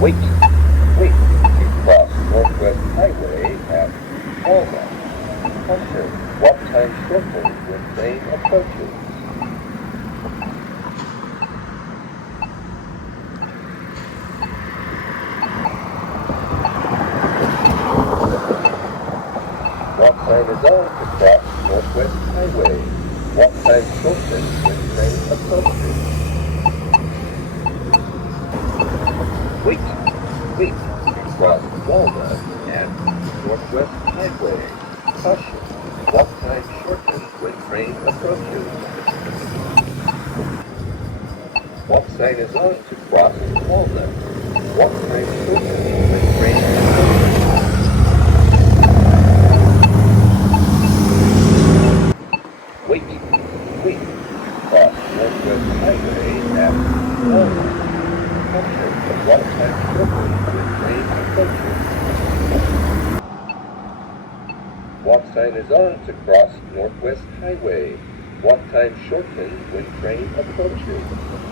Wait to cross Northwest Highway at Walnut. Caution, walk time shortens when train approaches. Walk sign is on to cross Northwest Highway. Walk time shortens when train approaches. Wait to cross Walnut and Northwest Highway. Caution, walk time shortens when train approaches. Walk sign is on to cross Walnut. Walk time shortens when train approaches. Wait to cross Northwest Highway at Walnut. Caution, walk time shortens when train approaches. Walk sign is on to cross Northwest Highway. Walk time shortens when train approaches.